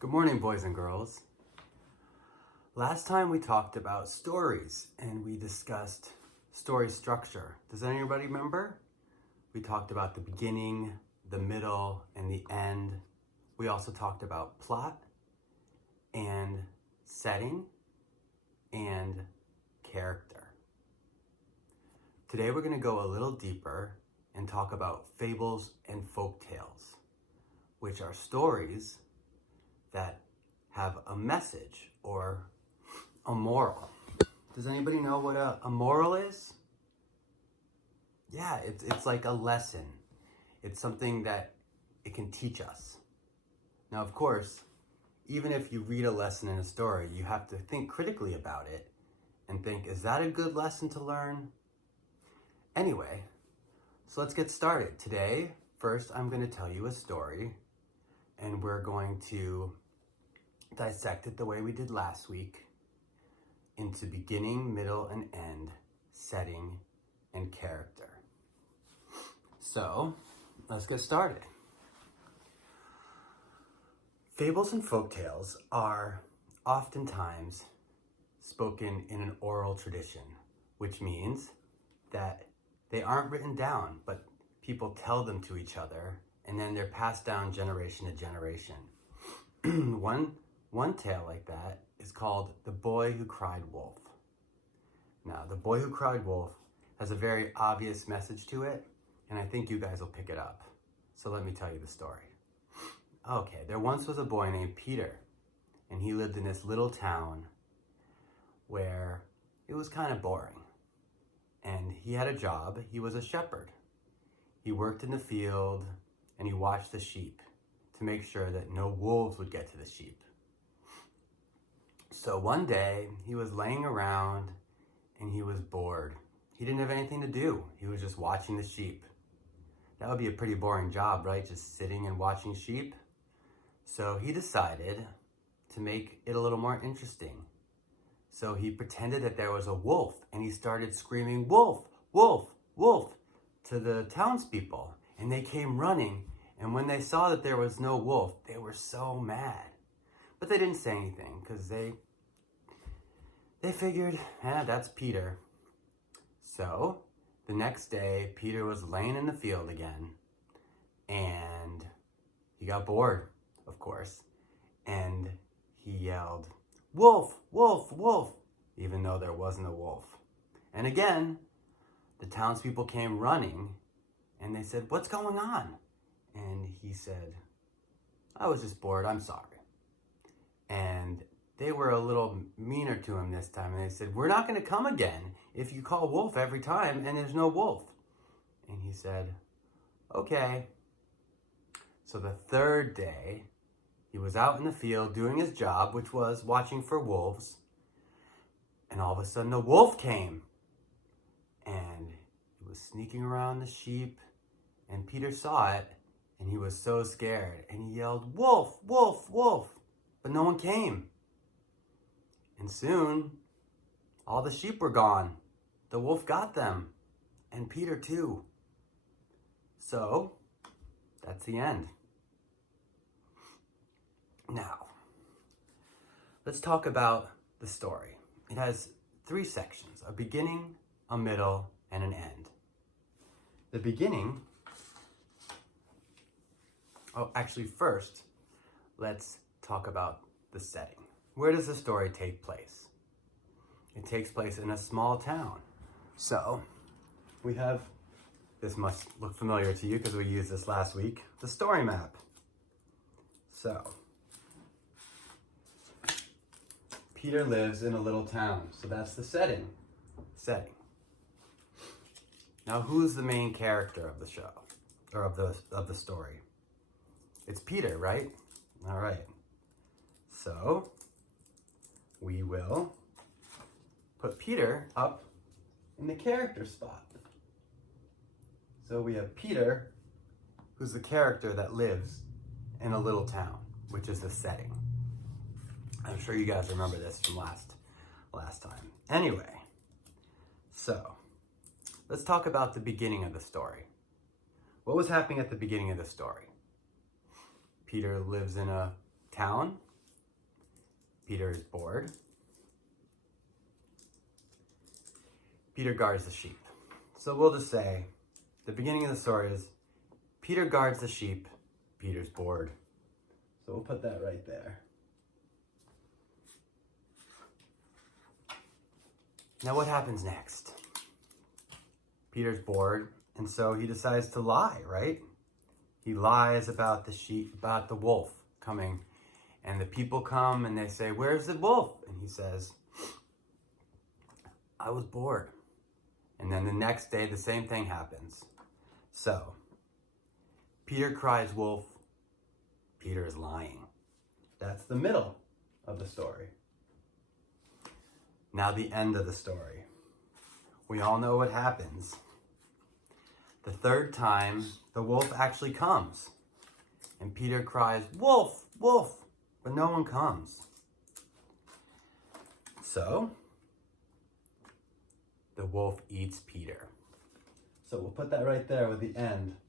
Good morning, boys and girls. Last time we talked about stories and we discussed story structure. Does anybody remember? We talked about the beginning, the middle, and the end. We also talked about plot and setting and character. Today we're going to go a little deeper and talk about fables and folktales, which are stories that have a message or a moral. Does anybody know what a moral is? Yeah, it's like a lesson. It's something that it can teach us. Now, of course, even if you read a lesson in a story, you have to think critically about it and think, is that a good lesson to learn? Anyway, so let's get started. Today, first, I'm going to tell you a story, and we're going to dissect it the way we did last week into beginning, middle, and end, setting, and character. So, let's get started. Fables and folktales are oftentimes spoken in an oral tradition, which means that they aren't written down, but people tell them to each other, and then they're passed down generation to generation. One tale like that is called The Boy Who Cried Wolf. Now, The Boy Who Cried Wolf has a very obvious message to it, and I think you guys will pick it up. So let me tell you the story. Okay, there once was a boy named Peter, and he lived in this little town where it was kind of boring. And he had a job. He was a shepherd. He worked in the field, and he watched the sheep to make sure that no wolves would get to the sheep. So one day, he was laying around and he was bored. He didn't have anything to do. He was just watching the sheep. That would be a pretty boring job, right? Just sitting and watching sheep. So he decided to make it a little more interesting. So he pretended that there was a wolf and he started screaming, "Wolf, wolf, wolf," to the townspeople. And they came running. And when they saw that there was no wolf, they were so mad. But they didn't say anything because they figured, that's Peter. So the next day, Peter was laying in the field again, and he got bored, of course, and he yelled, "Wolf, wolf, wolf," even though there wasn't a wolf. And again, the townspeople came running, and they said, "What's going on?" And he said, "I was just bored, I'm sorry." And they were a little meaner to him this time. And they said, "We're not going to come again if you call wolf every time and there's no wolf." And he said, "Okay." So the third day, he was out in the field doing his job, which was watching for wolves. And all of a sudden, a wolf came. And he was sneaking around the sheep. And Peter saw it. And he was so scared. And he yelled, "Wolf, wolf, wolf." But no one came. And soon, all the sheep were gone. The wolf got them. And Peter too. So, that's the end. Now, let's talk about the story. It has 3 sections: a beginning, a middle, and an end. The beginning... first, let's talk about the setting. Where does the story take place? It takes place in a small town. So, we have, this must look familiar to you because we used this last week, the story map. So, Peter lives in a little town, so that's the setting. Now, who's the main character of the show, or of the story? It's Peter, right? All right. So, we will put Peter up in the character spot. So we have Peter, who's the character that lives in a little town, which is the setting. I'm sure you guys remember this from last time. Anyway, so let's talk about the beginning of the story. What was happening at the beginning of the story? Peter lives in a town Peter is bored. Peter guards the sheep. So we'll just say, the beginning of the story is, Peter guards the sheep, Peter's bored. So we'll put that right there. Now what happens next? Peter's bored, and so he decides to lie, right? He lies about the sheep, about the wolf coming. And the people come and they say, "Where's the wolf?" And he says, "I was bored." And then the next day, the same thing happens. So, Peter cries wolf. Peter is lying. That's the middle of the story. Now the end of the story. We all know what happens. The third time, the wolf actually comes. And Peter cries, "Wolf, wolf," but no one comes. So, the wolf eats Peter. So we'll put that right there with the end.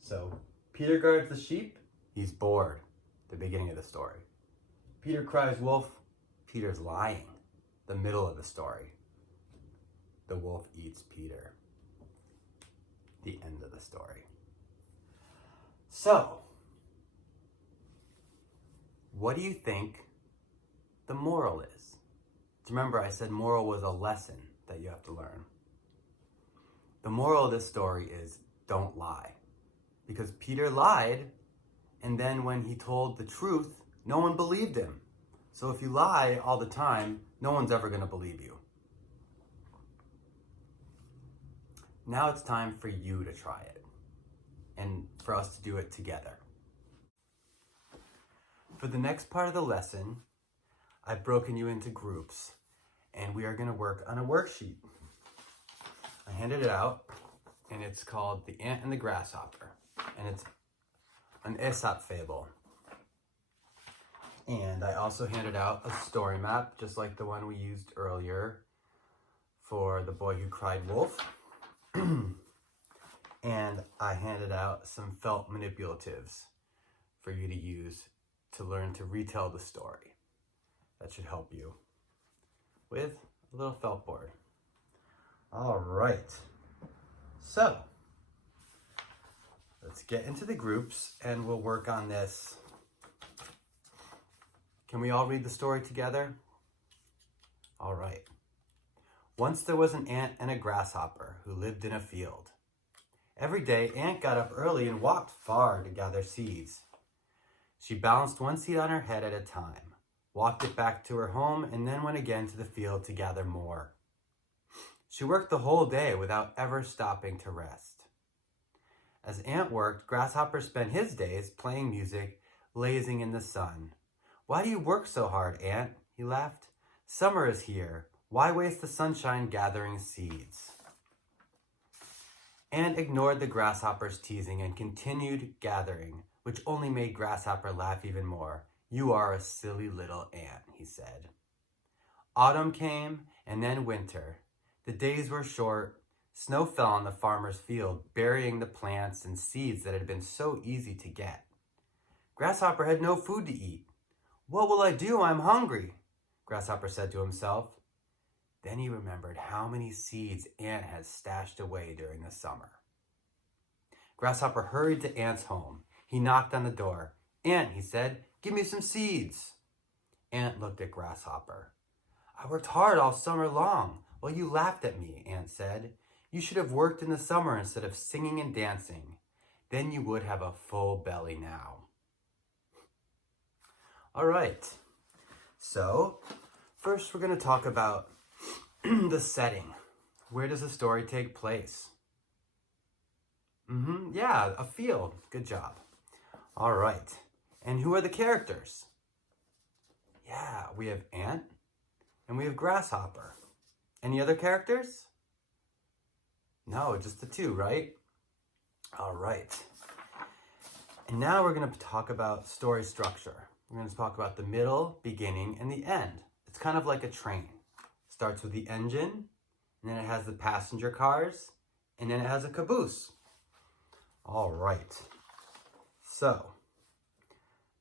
So, Peter guards the sheep. He's bored. The beginning of the story. Peter cries wolf. Peter's lying. The middle of the story. The wolf eats Peter. The end of the story. So, what do you think the moral is? Remember, I said moral was a lesson that you have to learn. The moral of this story is don't lie. Because Peter lied, and then when he told the truth, no one believed him. So if you lie all the time, no one's ever going to believe you. Now it's time for you to try it, and for us to do it together. For the next part of the lesson, I've broken you into groups, and we are going to work on a worksheet. I handed it out, and it's called The Ant and the Grasshopper, and it's an Aesop fable. And I also handed out a story map, just like the one we used earlier for The Boy Who Cried Wolf. And I handed out some felt manipulatives for you to use to learn to retell the story. That should help you with a little felt board. All right. So, let's get into the groups and we'll work on this. Can we all read the story together? All right. Once there was an ant and a grasshopper who lived in a field. Every day, Ant got up early and walked far to gather seeds. She balanced one seed on her head at a time, walked it back to her home, and then went again to the field to gather more. She worked the whole day without ever stopping to rest. As Ant worked, Grasshopper spent his days playing music, lazing in the sun. "Why do you work so hard, Ant?" he laughed. "Summer is here. Why waste the sunshine gathering seeds?" Ant ignored the grasshopper's teasing and continued gathering, which only made Grasshopper laugh even more. "You are a silly little ant," he said. Autumn came, and then winter. The days were short. Snow fell on the farmer's field, burying the plants and seeds that had been so easy to get. Grasshopper had no food to eat. "What will I do? I'm hungry," Grasshopper said to himself. Then he remembered how many seeds Ant had stashed away during the summer. Grasshopper hurried to Ant's home. He knocked on the door. "Ant," he said, "give me some seeds." Ant looked at Grasshopper. "I worked hard all summer long. Well, you laughed at me," Ant said. "You should have worked in the summer instead of singing and dancing. Then you would have a full belly now." All right. So, first we're going to talk about the setting. Where does the story take place? Yeah, a field. Good job. All right. And who are the characters? Yeah, we have Ant and we have Grasshopper. Any other characters? No, just the two, right? All right. And now we're going to talk about story structure. We're going to talk about the middle, beginning, and the end. It's kind of like a train. Starts with the engine, and then it has the passenger cars, and then it has a caboose. All right. So,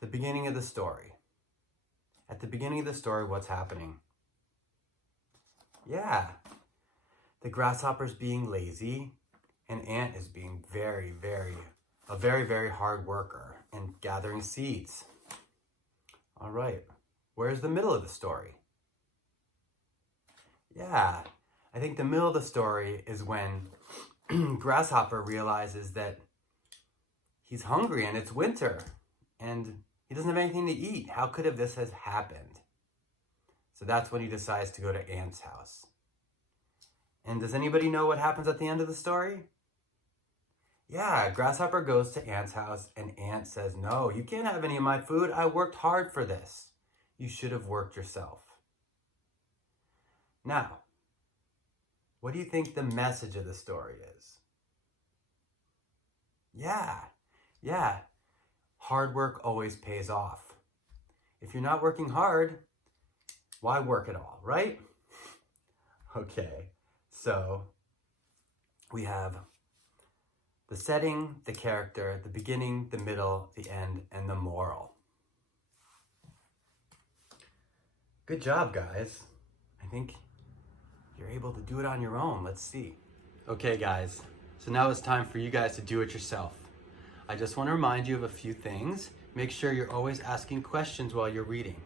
the beginning of the story. At the beginning of the story, what's happening? Yeah, the grasshopper's being lazy, and ant is being a very hard worker and gathering seeds. All right, where's the middle of the story? Yeah, I think the middle of the story is when Grasshopper realizes that he's hungry and it's winter and he doesn't have anything to eat. How could have this has happened? So that's when he decides to go to Ant's house. And does anybody know what happens at the end of the story? Yeah, Grasshopper goes to Ant's house and Ant says, "No, you can't have any of my food. I worked hard for this. You should have worked yourself." Now, what do you think the message of the story is? Yeah. Hard work always pays off. If you're not working hard, why work at all, right? Okay, so we have the setting, the character, the beginning, the middle, the end, and the moral. Good job, guys. I think you're able to do it on your own. Let's see. Okay, guys, so now it's time for you guys to do it yourself. I just want to remind you of a few things. Make sure you're always asking questions while you're reading.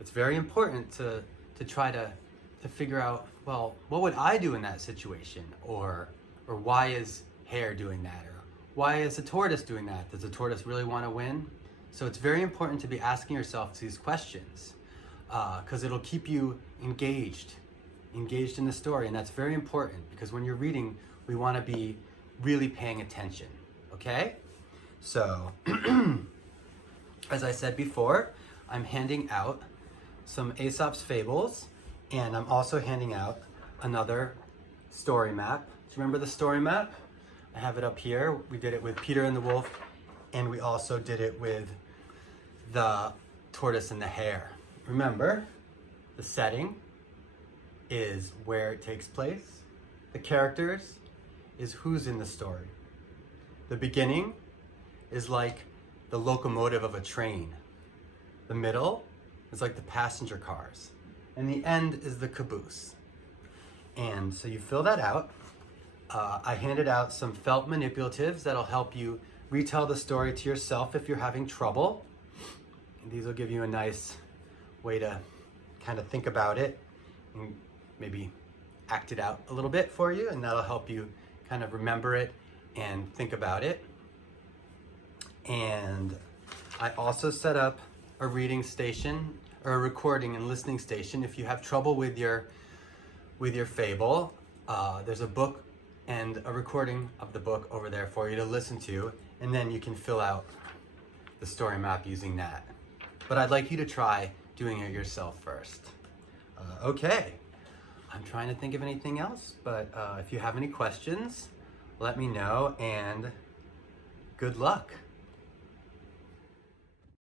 It's very important to try to figure out, well, what would I do in that situation? Or why is hare doing that? Or why is a tortoise doing that? Does the tortoise really want to win? So it's very important to be asking yourself these questions because it'll keep you engaged in the story. And that's very important because when you're reading, we want to be really paying attention. Okay? So, as I said before, I'm handing out some Aesop's Fables, and I'm also handing out another story map. Do you remember the story map? I have it up here. We did it with Peter and the Wolf, and we also did it with the tortoise and the hare. Remember, the setting is where it takes place. The characters is who's in the story. The beginning is like the locomotive of a train. The middle is like the passenger cars. And the end is the caboose. And so you fill that out. I handed out some felt manipulatives that'll help you retell the story to yourself if you're having trouble. And these will give you a nice way to kind of think about it and maybe act it out a little bit for you, and that'll help you kind of remember it and think about it. And I also set up a reading station or a recording and listening station. If you have trouble with your fable, there's a book and a recording of the book over there for you to listen to, and then you can fill out the story map using that. But I'd like you to try doing it yourself first. Okay, I'm trying to think of anything else, but if you have any questions, let me know, and good luck.